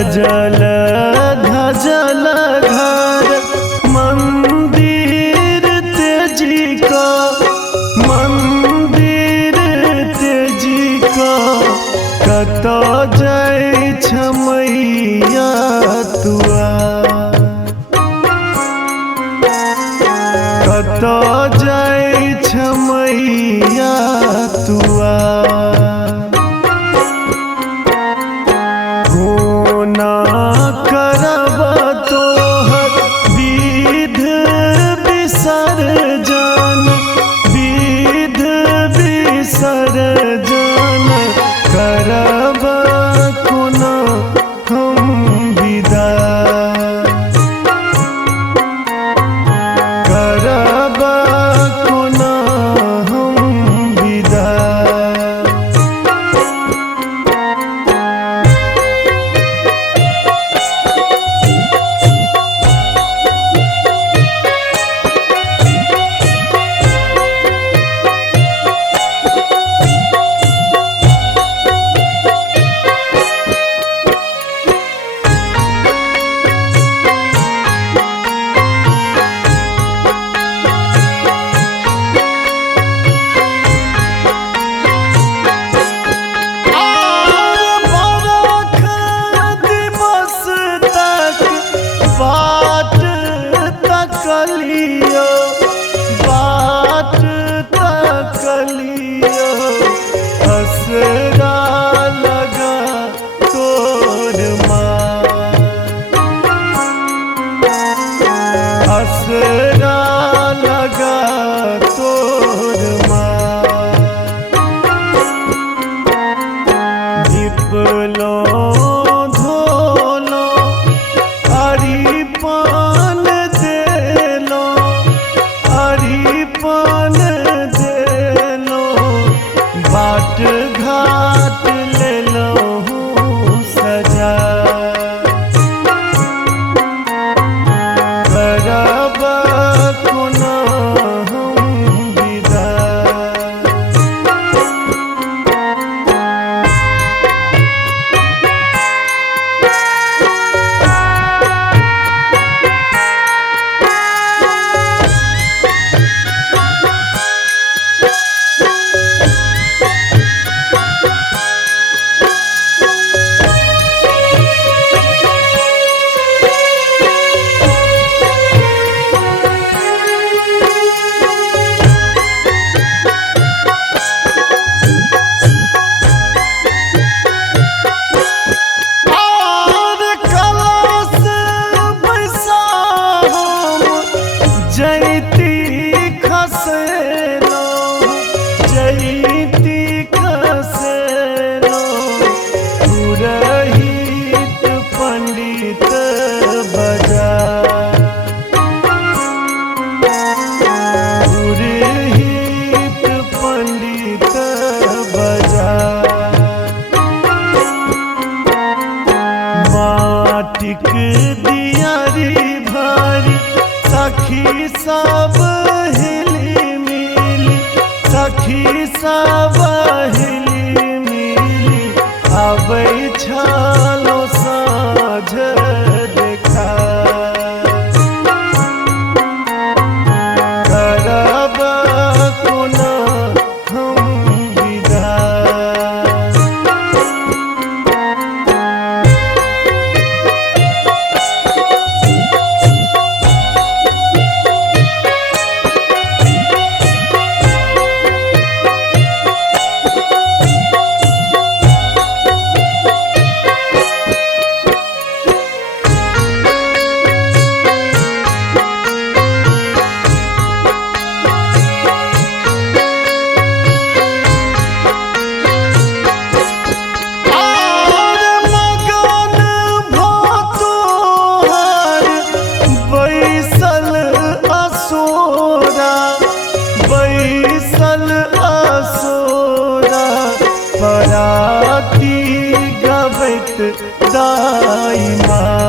सजल धजल घर मंदिर तेजी का, मंदिर तेजी का। कतो जाय छमैया तुआ, कतो जाय छमैया तुआ। होना करब तोहर विध विसर्जन, विध विसर्जन। करब कोना हम विदा, करब कोना हम विदा। बाट तकलियो, बाट तकलियो। असरा लगा तोर माँ, असरा लगा तोर माँ। निपलो पान देलो, पान देलो। बाट घाट लेलो सजा, करब कोना हम विदा। जयती खसेलो, जयती खसेलो। पुरहित पंडित बजा, पुरहित पंडित बजा। माटिक दियारी भारी सखी सब हिली मिली, सखी सब हिली मिली। आबै छलो साँझ देखा, करब कोना हम विदा। पराती गबैत दाई माँ।